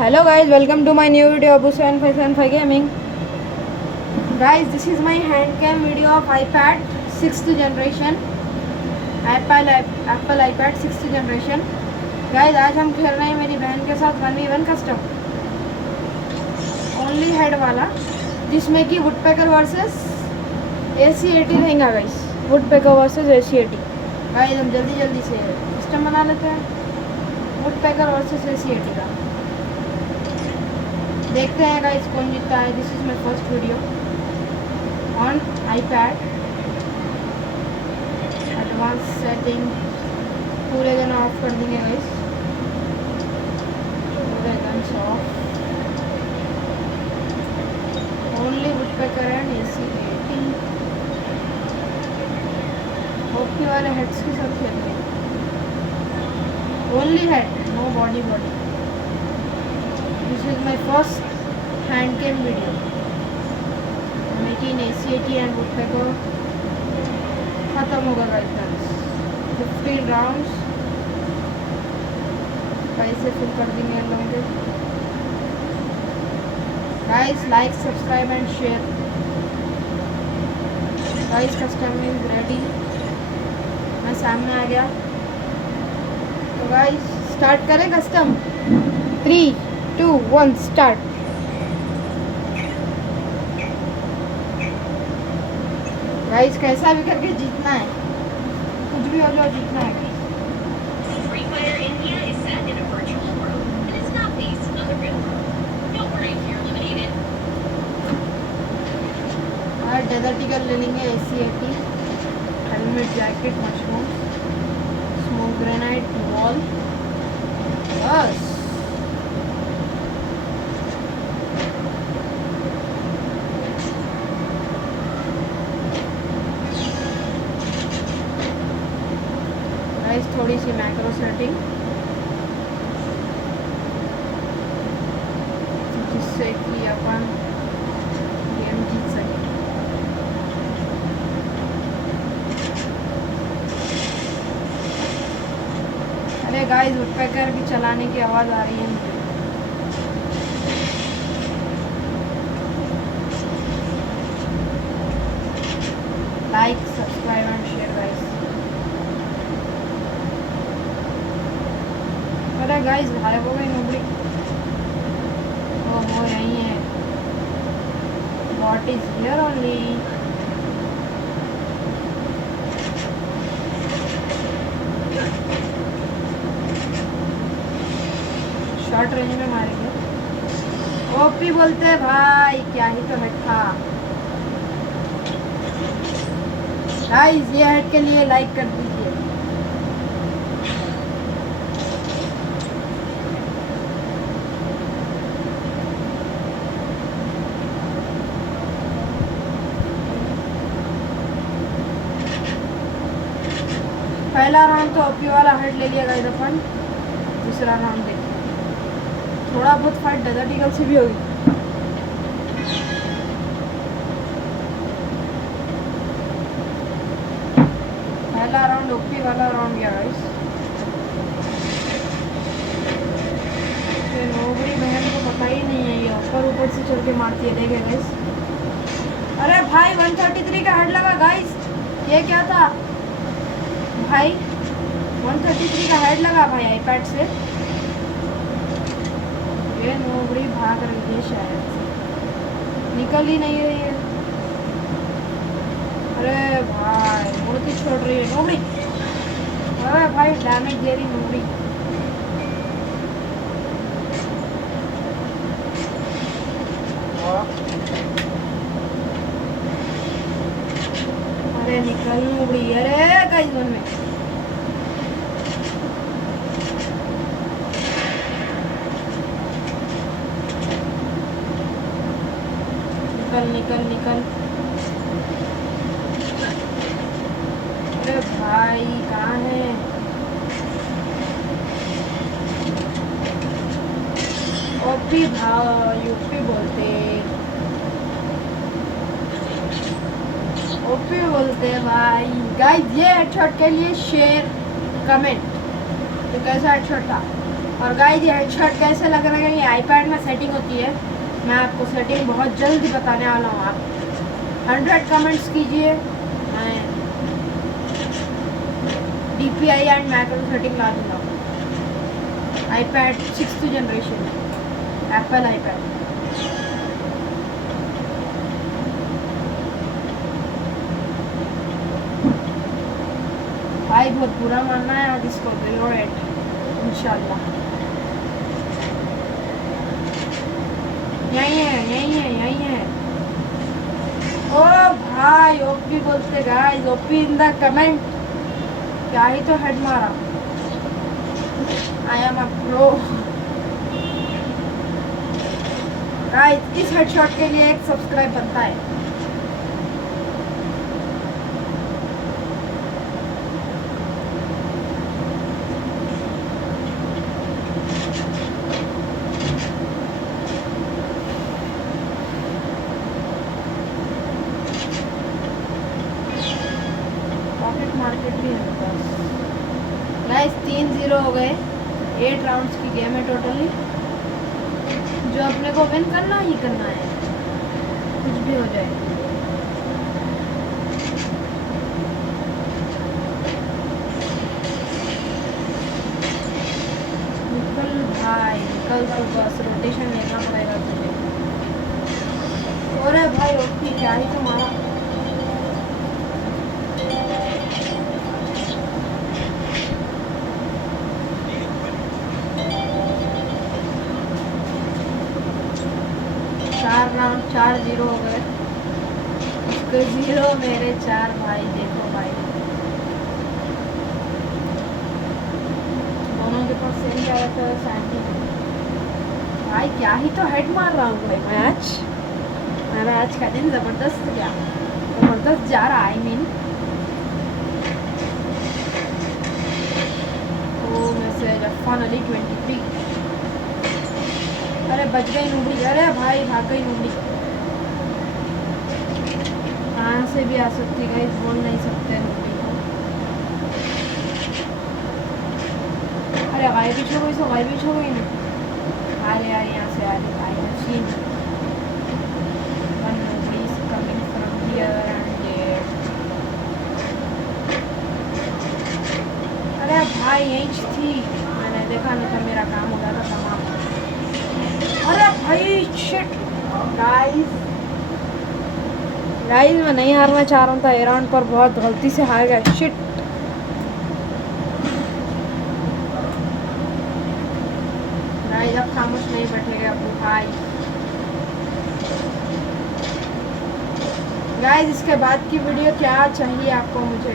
Hello guys, welcome to my new video of 7575 Gaming. Guys, this is my hand cam video of iPad 6th generation. Apple iPad 6th generation. Guys, आज हम खेल रहे हैं मेरी बहन के साथ 1v1 कस्टम ओनली हेड वाला, जिसमें कि वुडपेकर वर्सेस AC80 रहेगा। Guys, woodpecker versus AC80। Guys, हम जल्दी से कस्टम बना लेते हैं वुडपेकर वर्सेस AC80 का। देखते हैं गाइस कौन जीतता है। This is my first video on iPad। Advance setting पूरे दिन ऑफ कर देंगे गाइस, पूरे दिन off. Only woodpecker and AC80। OP वाले हेड्स के साथ खेलते हैं। Only head, no body. This is my first hand cam video making AC80 and woodpecker। खत्म होगा गाइस। 15 राउंड्स पैसे फिल कर देंगे हम लोगों के। Guys, like, subscribe and share. Guys, custom is ready. मैं सामने आ गया, तो गाइस स्टार्ट करें कस्टम। 3, 2, 1 स्टार्ट। गाइस, कैसा भी करके जीतना है, कुछ भी हो जाओ जीतना है। Free Fire India is set in a virtual world and is not based on the real world. Don't worry if you're eliminated. और डेजर्ट ईगल ले लेंगे AC80, helmet, jacket, mushroom, smoke granite, wall. बस guys, थोड़ी सी macro setting, जिससे कि अपन game जीत सके। अरे guys, woodpecker भी चलाने की आवाज़ आ रही है मुझे। Like, subscribe and share guys. अरे गाइस, गायब हो गई नोबड़ी। ओहो, यही है। What is here only. Short range में मारेंगे। ओपी बोलते हैं भाई, क्या ही तो हेड था। गाइस, ये हेड के लिए लाइक कर दीजिए। पहला राउंड तो ओपी वाला हेड ले लिया गाइस अपन। दूसरा राउंड देखते हैं, थोड़ा बहुत फाइट डेजर्ट ईगल से भी होगी। पहला राउंड ओपी वाला राउंड गया गाइस। नौकरी बहन को पता ही नहीं है, ये ऊपर से चल के मारती है। देखे गाइस, अरे भाई 133 का हेड लगा गाइस। ये क्या था भाई, 133 का हेड लगा भाई iPad से। ये नौकरी भाग रही है, शायद निकल ही नहीं रही है। अरे भाई, बहुत ही छोड़ रही है नौकरी। अरे भाई, डैमेज दे रही नौकरी। अरे निकल नौकरी। अरे गाइस, वन में निकल। अरे भाई, कहाँ है। ओपी भाई, यूपी बोलते भाई। गाइस, ये हेडशॉट के लिए शेयर कमेंट। तो कैसा हेडशॉट था। और गाइस ये हेडशॉट कैसे लग रहा है, ये आईपैड में सेटिंग होती है। मैं आपको सेटिंग बहुत जल्द बताने वाला हूँ। आप 100 कमेंट्स कीजिए, मैं DPI एंड मैक्रो सेटिंग ला दूँगा। IPad 6th generation, Apple iPad. भाई बहुत बुरा मानना है आज इसको, रेट इंशाल्लाह। यही है। ओ भाई ओपी बोलते guys, OP in the comment. क्या ही तो हेड मारा। I am a pro guys. इस हेडशॉट के लिए एक सब्सक्राइब बनता है। मार्केट भी है बस गाइस। 3-0 हो गए। 8 राउंड्स की गेम है टोटली, जो अपने को विन करना ही करना है, कुछ भी हो जाए। निकल भाई निकल, तो बस रोटेशन लेना पड़ेगा तुझे। अरे भाई ओपी क्या ही तुम्हारा। राउंड 4-0 हो गए। उसके 0 मेरे 4 भाई। देखो भाई दोनों के पास सेम कैरेक्टर सैंडी। भाई क्या ही तो हेड मार रहा हूँ भाई मैं आज। मेरा आज का दिन जबरदस्त जा रहा। I mean oh message Afan Ali 23। अरे बच गई नूबड़ी। अरे भाई भाग गई नूबड़ी। कहाँ से भी आ सकती है, बोल नहीं सकते नूबड़ी को। अरे गायब हो गई, सो गायब हो गई ना। अरे यार यहाँ से आ रही भाई machine. One nobody is coming from here and there. अरे भाई यहीं थी, मैंने देखा नहीं था, मेरा काम हो गया था तमाम। अरे भाई शिट गाइस मैं नहीं हारना चाह रहा था। ए राउंड पर बहुत गलती से हार गया। शिट गाइस, अब खामोश नहीं बैठेगा अपू भाई। गाइस इसके बाद की वीडियो क्या चाहिए आपको, मुझे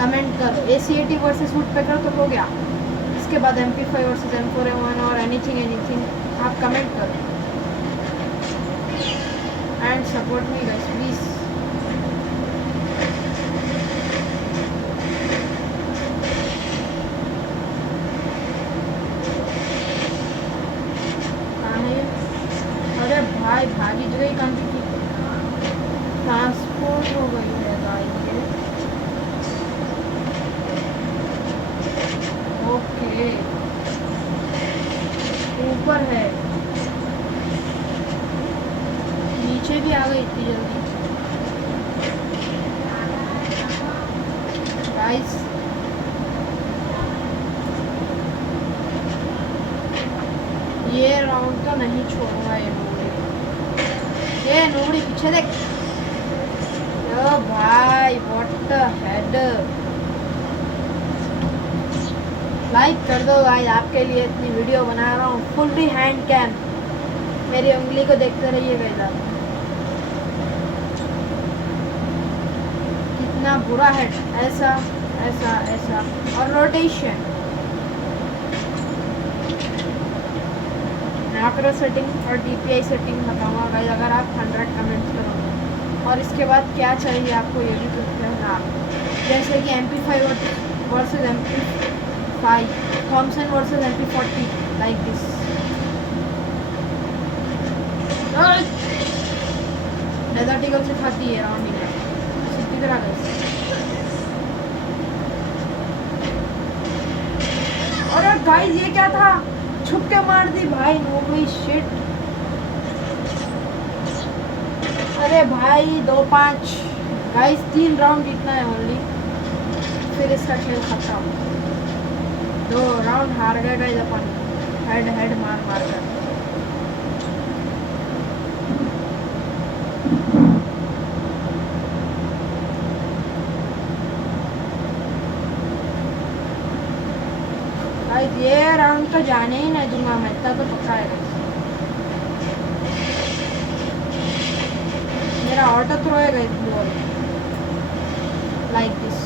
कमेंट करो। ACAT वर्सेस वुडपेकर तो हो गया, इसके बाद MP5 वर्सेस M4A1 और एनीथिंग आप कमेंट करो। And support me guys please. अरे भाई भागी जो गई कहाँ की ट्रांसपोर्ट हो गई है गाइस ये। ओके ऊपर है, नीचे भी आ गई इतनी जल्दी गाइस। ये राउंड तो नहीं छोड़ूंगा। ये नूबड़ी पीछे देख। ओ भाई व्हाट द हेड। लाइक कर दो गाइस, आपके लिए इतनी वीडियो बना रहा हूँ फुल्ली हैंड कैम। मेरी उंगली को देखते रहिए गाइस आप। कितना बुरा है, ऐसा ऐसा ऐसा और रोटेशन। मैक्रो सेटिंग और DPI सेटिंग बताऊंगा गाइस अगर आप 100 कमेंट्स करोगे। और इसके बाद क्या चाहिए आपको ये भी कुछ कहना आप, जैसे कि MP5 versus MP5, Thompson versus MP40 like this. Desert eagle से खाती है राउंड में सीधी तरह गाइस। अरे गाइस ये क्या था, छुप के मार दी भाई नोबड़ी शिट। अरे भाई 2-5 गाइस, 3 राउंड जीतना है ओनली, फिर इसका खेल खत्म। 2 राउंड हार गए गाइस अपन, हेड हेड मार मार कर। गाइस ये राउंड तो जाने ही नहीं दूंगा मैं, इतना तो पक्का है गाइस। मेरा ऑटो थ्रो है गाइस बॉल, लाइक दिस।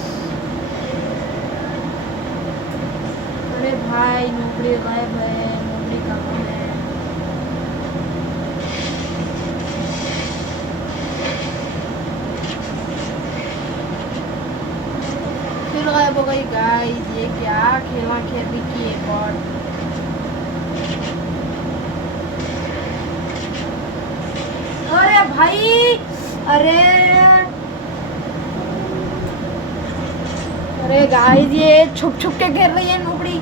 अरे भाई नौकरी गायब है, नौकरी कहाँ है? फिर गायब हो गई गाइस, ये क्या खेला खेली की एक और। अरे भाई, अरे अरे गाइस ये छुप छुप के खेल रही है नौकरी।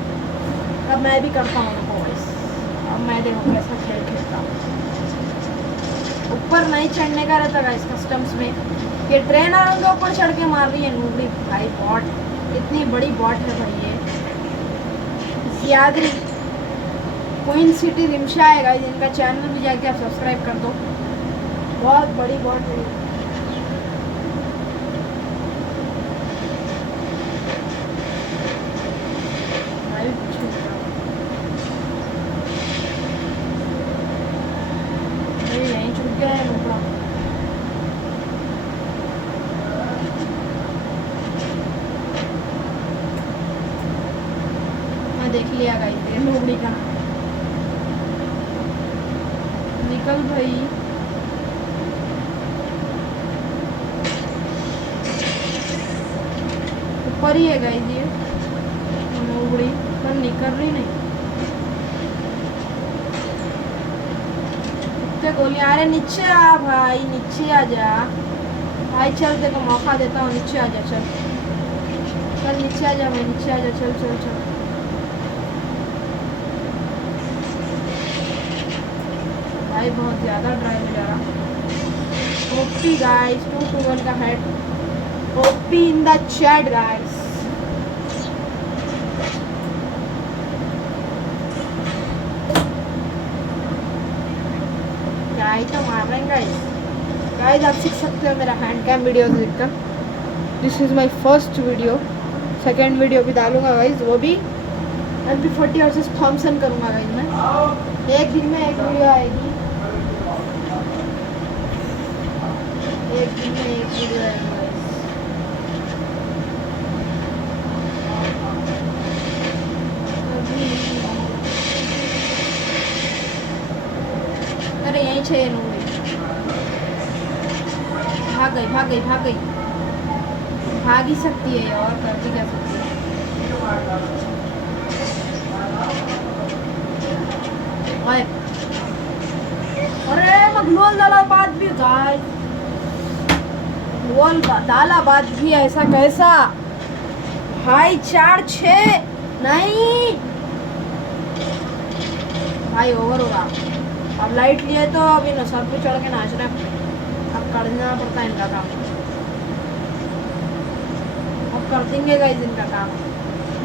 अब मैं भी करता हूँ उनको गाइस, अब मैं देखो कैसा खेल खेलता हूँ। ऊपर नहीं चढ़ने का रहता गाइस कस्टम्स में, ये ट्रेनर उनके ऊपर चढ़ के मार रही है नौकरी। भाई बॉट, इतनी बड़ी बॉट है भाई ये। सियादरी क्वीन सिटी रिमशा है गाइस, इनका चैनल भी जाके आप सब्सक्राइब कर दो, बहुत बड़ी बॉट है ये। भाई कुछ नहीं कर रहा। भाई यहीं छुप गया है नौकरा। मैं देख लिया गाइस ये नौकरी का। निकल भाई, ऊपर ही है गाइस ये नौकरी, पर निकल रही नहीं। इतने गोली आ रहे, नीचे आ भाई, नीचे आ जा भाई, चल देखो मौका देता हूँ, नीचे आ जा, चल चल नीचे आ जा भाई, नीचे आ जा, चल चल चल। भाई बहुत ज़्यादा ड्राइव में जा रहा। ओपी गाइस, 2-1 का head, OP in the chat guys. क्या ही तो मार रहे हैं गाइस। गाइस आप सीख सकते हो मेरा हैंड कैम वीडियो देखकर। This is my first video, second video भी डालूंगा गाइस, वो भी MP40 वर्सेस थॉमसन करूँगा गाइस मैं। एक दिन में एक वीडियो आएगी, एक दिन में एक वीडियो आएगी गाइस। अरे यहीं छे नूरी, भाग गई भाग गई भाग गई, भाग ही सकती है और कर भी क्या सकती है। अरे मगलोल डाला बाद भी गाइस, गोल डाला बाद भी ऐसा कैसा भाई? 4-6 नहीं भाई, ओवर होगा। अब लाइट लिए तो अभी न सर पे चढ़ के नाच रहे हैं, अब कर देना पड़ता है इनका काम। अब कर देंगे गाइस इनका काम,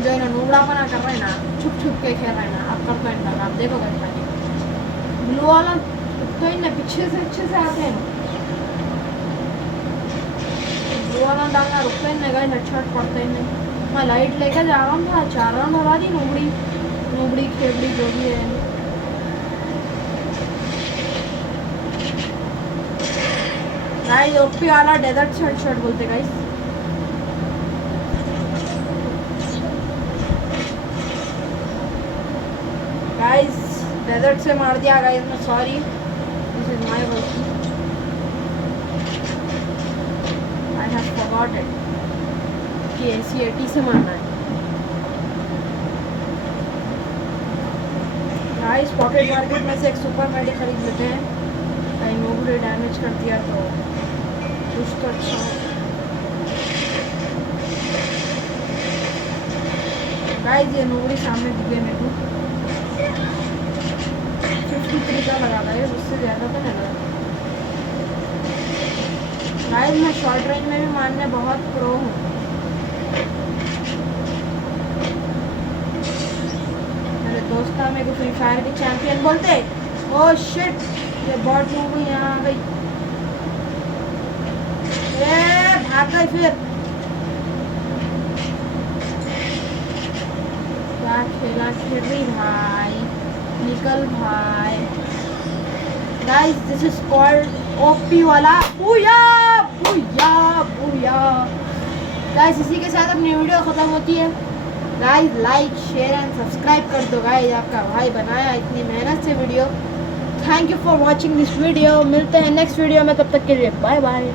जो इन्हें नूबड़ा बना कर रहे हैं ना, छुप छुप के खेल रहे हैं ना, अब करता है इनका काम। देखो गाइस भाई ब्लू वाला तो इन्हें पीछे से आते हैं, ब्लू वाला डालना रुकते हैं गाइस, हेडशॉट पड़ते हैं नहीं। मैं लाइट लेकर जा रहा हूँ था, 4 राउंड हरा दी नूबड़ी, नूबड़ी खेबड़ी जो भी है। गाइस ओपी वाला डेजर्ट हेडशॉट बोलते गाइस। गाइस डेजर्ट से मार दिया गाइस मैं, सॉरी, दिस इज माय गलती, आई हैव फॉरगॉटन कि AC-80 से मारना है। गाइस पॉकेट मार्केट में से एक सुपर मेडी खरीद लेते हैं, कहीं नोबड़ी डैमेज कर दिया तो कुछ तो अच्छा हो। गाइस ये नोबड़ी सामने दिखे मेरे को। 143 का लगा है, उससे ज़्यादा तो नहीं लगा। गाइस मैं शॉर्ट रेंज में भी मारने बहुत प्रो हूँ। मेरे दोस्त मेरे को फ्री फायर के चैंपियन बोलते। ओह शिट, ये बॉट हो गई, यहाँ आ गई। ए भाग गई फिर। क्या खेला खेल रही भाई, निकल भाई। Guys this is called OP वाला बूया बूया बूया। गाइस इसी के साथ अपनी वीडियो ख़त्म होती है। Guys like share and subscribe कर दो गाइस, आपका भाई बनाया इतनी मेहनत से video. Thank you for watching this video. मिलते हैं नेक्स्ट वीडियो में, तब तक के लिए बाय बाय।